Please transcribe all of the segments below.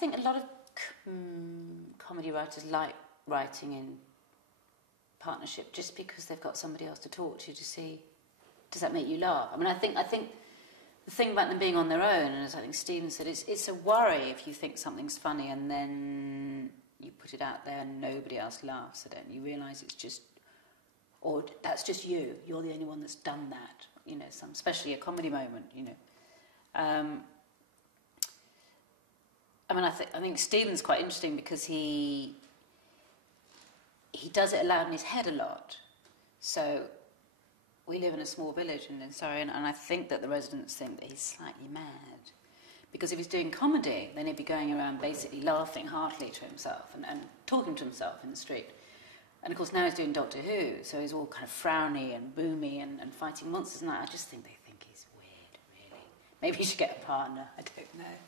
think a lot of comedy writers like writing in partnership just because they've got somebody else to talk to see, does that make you laugh? I mean, I think the thing about them being on their own, and as I think Steven said, it's a worry if you think something's funny and then you put it out there and nobody else laughs at it, and you realise it's just, or that's just you. You're the only one that's done that. You know, especially a comedy moment. You know, I mean, I think Steven's quite interesting because he does it aloud in his head a lot. So we live in a small village in Surrey, and I think that the residents think that he's slightly mad. Because if he's doing comedy, then he'd be going around basically laughing heartily to himself and talking to himself in the street. And of course now he's doing Doctor Who, so he's all kind of frowny and boomy and fighting monsters and that. I just think they think he's weird, really. Maybe he should get a partner, I don't know.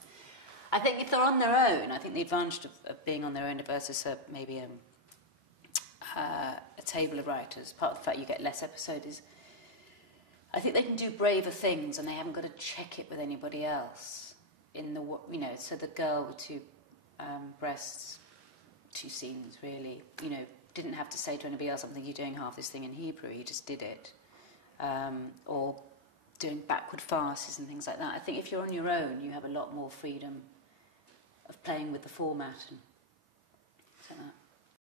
I think if they're on their own, I think the advantage of being on their own versus maybe a table of writers, part of the fact you get less episodes is I think they can do braver things and they haven't got to check it with anybody else. So the girl with two breasts, two scenes really, didn't have to say to anybody else, I think you're doing half this thing in Hebrew, he just did it. Or doing backward farces and things like that. I think if you're on your own, you have a lot more freedom of playing with the format and like that.